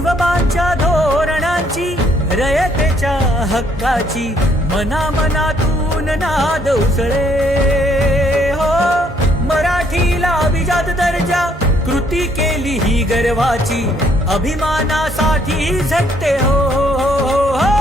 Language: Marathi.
शिवबांच्या धोरणांची रयतेच्या हक्काची मनामनातून नाद उसळे हो. मराठीला अभिजात दर्जा कृती केली ही गर्वाची अभिमानासाठी झटते हो, हो, हो, हो.